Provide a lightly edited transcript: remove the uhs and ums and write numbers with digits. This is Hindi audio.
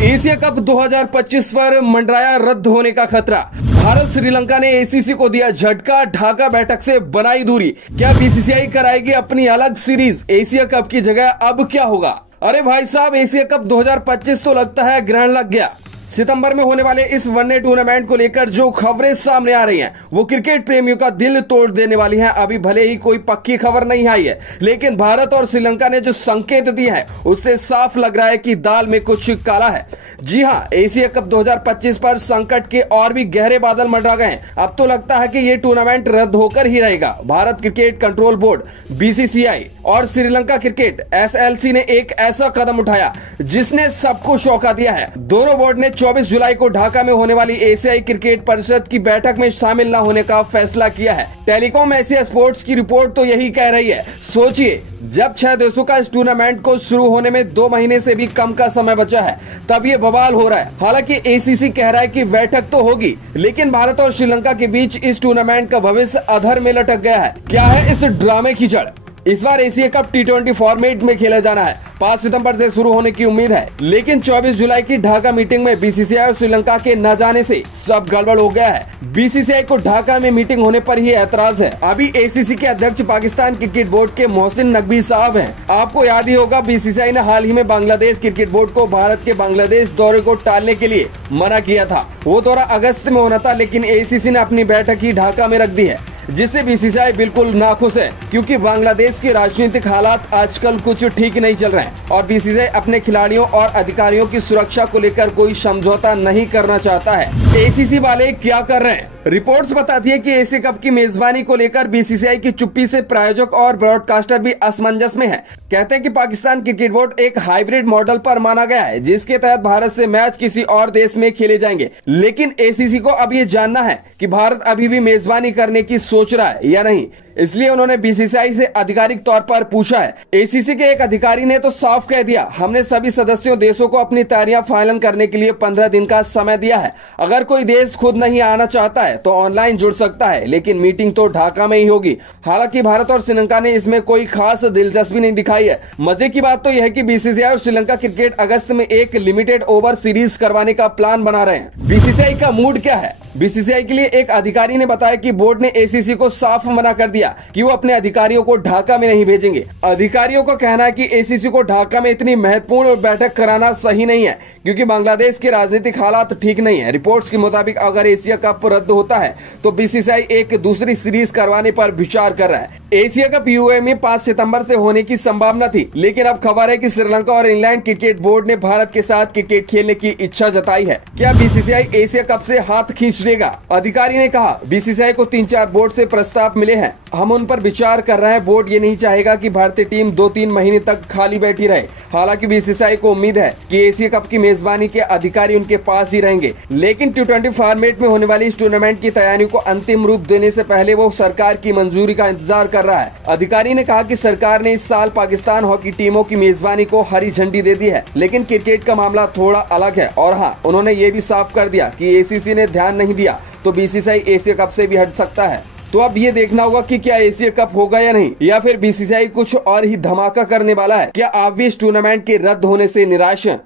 एशिया कप 2025 पर मंडराया रद्द होने का खतरा। भारत श्रीलंका ने एसीसी को दिया झटका, ढाका बैठक से बनाई दूरी। क्या बीसीसीआई कराएगी अपनी अलग सीरीज? एशिया कप की जगह अब क्या होगा? अरे भाई साहब, एशिया कप 2025 तो लगता है ग्रहण लग गया। सितंबर में होने वाले इस वनडे टूर्नामेंट को लेकर जो खबरें सामने आ रही हैं, वो क्रिकेट प्रेमियों का दिल तोड़ देने वाली हैं। अभी भले ही कोई पक्की खबर नहीं आई है, लेकिन भारत और श्रीलंका ने जो संकेत दिए हैं, उससे साफ लग रहा है कि दाल में कुछ काला है। जी हां, एशिया कप 2025 पर संकट के और भी गहरे बादल मंडरा गए हैं। अब तो लगता है कि ये टूर्नामेंट रद्द होकर ही रहेगा। Bharat cricket control board BCCI और श्रीलंका क्रिकेट एसएलसी ने एक ऐसा कदम उठाया जिसने सबको चौंका दिया है। दोनों बोर्ड ने 24 जुलाई को ढाका में होने वाली एशियाई क्रिकेट परिषद की बैठक में शामिल न होने का फैसला किया है। टेलीकॉम एशिया स्पोर्ट्स की रिपोर्ट तो यही कह रही है। सोचिए, जब 6 देशों का इस टूर्नामेंट को शुरू होने में 2 महीने से भी कम का समय बचा है, तब ये बवाल हो रहा है। हालांकि एसीसी कह रहा है कि बैठक तो होगी, लेकिन भारत और श्रीलंका के बीच इस टूर्नामेंट का भविष्य अधर में लटक गया है। क्या है इस ड्रामे की जड़? इस बार एशिया कप T20 फॉर्मेट में खेला जाना है। 5 सितंबर से शुरू होने की उम्मीद है, लेकिन 24 जुलाई की ढाका मीटिंग में बीसीसीआई और श्रीलंका के न जाने से सब गड़बड़ हो गया है। बीसीसीआई को ढाका में मीटिंग होने पर ही ऐतराज है। अभी एसीसी के अध्यक्ष पाकिस्तान क्रिकेट बोर्ड के मोहसिन नकवी साहब हैं। आपको याद ही होगा, बीसीसीआई ने हाल ही में बांग्लादेश क्रिकेट बोर्ड को भारत के बांग्लादेश दौरे को टालने के लिए मना किया था। वो दौरा अगस्त में होना था, लेकिन एसीसी ने अपनी बैठक ही ढाका में रख दी है, जिससे बीसीसीआई बिल्कुल नाखुश है, क्योंकि बांग्लादेश के राजनीतिक हालात आजकल कुछ ठीक नहीं चल रहे हैं और बीसीसीआई अपने खिलाड़ियों और अधिकारियों की सुरक्षा को लेकर कोई समझौता नहीं करना चाहता है। एसीसी वाले क्या कर रहे हैं? रिपोर्ट्स बताती है कि एशिया कप की मेजबानी को लेकर बीसीसीआई की चुप्पी से प्रायोजक और ब्रॉडकास्टर भी असमंजस में है। कहते हैं कि पाकिस्तान क्रिकेट बोर्ड एक हाइब्रिड मॉडल पर माना गया है, जिसके तहत भारत से मैच किसी और देश में खेले जाएंगे। लेकिन एसीसी को अब ये जानना है कि भारत अभी भी मेजबानी करने की सोच रहा है या नहीं, इसलिए उन्होंने बीसीसीआई से आधिकारिक तौर पर पूछा है। एसीसी के एक अधिकारी ने तो साफ कह दिया, हमने सभी सदस्यों देशों को अपनी तैयारियां फाइनल करने के लिए 15 दिन का समय दिया है। अगर कोई देश खुद नहीं आना चाहता है तो ऑनलाइन जुड़ सकता है, लेकिन मीटिंग तो ढाका में ही होगी। हालांकि भारत और श्रीलंका ने इसमें कोई खास दिलचस्पी नहीं दिखाई है। मजे की बात तो यह है कि बीसीसीआई और श्रीलंका क्रिकेट अगस्त में एक लिमिटेड ओवर सीरीज करवाने का प्लान बना रहे हैं। बीसीसीआई का मूड क्या है? बीसीसीआई के लिए एक अधिकारी ने बताया कि बोर्ड ने एसीसी को साफ मना कर दिया कि वो अपने अधिकारियों को ढाका में नहीं भेजेंगे। अधिकारियों का कहना है कि एसीसी को ढाका में इतनी महत्वपूर्ण बैठक कराना सही नहीं है, क्योंकि बांग्लादेश के राजनीतिक हालात ठीक नहीं है। रिपोर्ट्स के मुताबिक अगर एशिया कप रद्द होता है तो बीसीसीआई एक दूसरी सीरीज करवाने पर विचार कर रहा है। एशिया कप यूएई में 5 सितंबर से होने की संभावना थी, लेकिन अब खबर है कि श्रीलंका और इंग्लैंड क्रिकेट बोर्ड ने भारत के साथ क्रिकेट खेलने की इच्छा जताई है। क्या बीसीसीआई एशिया कप से हाथ खींच लेगा? अधिकारी ने कहा, बीसीसीआई को 3-4 बोर्ड से प्रस्ताव मिले हैं, हम उन पर विचार कर रहे हैं। बोर्ड ये नहीं चाहेगा कि भारतीय टीम 2-3 महीने तक खाली बैठी रहे। हालांकि बीसीसीआई को उम्मीद है कि एशिया कप की मेजबानी के अधिकारी उनके पास ही रहेंगे, लेकिन T20 फॉर्मेट में होने वाली इस टूर्नामेंट की तैयारियों को अंतिम रूप देने से पहले वो सरकार की मंजूरी का इंतजार कर रहा है। अधिकारी ने कहा कि सरकार ने इस साल पाकिस्तान हॉकी टीमों की मेजबानी को हरी झंडी दे दी है, लेकिन क्रिकेट का मामला थोड़ा अलग है। और हाँ, उन्होंने ये भी साफ कर दिया कि एसीसी ने ध्यान नहीं दिया तो बीसीसीआई एशिया कप से भी हट सकता है। तो अब ये देखना होगा कि क्या एशिया कप होगा या नहीं, या फिर बीसीसीआई कुछ और ही धमाका करने वाला है। क्या आप भी इस टूर्नामेंट के रद्द होने से निराश हैं?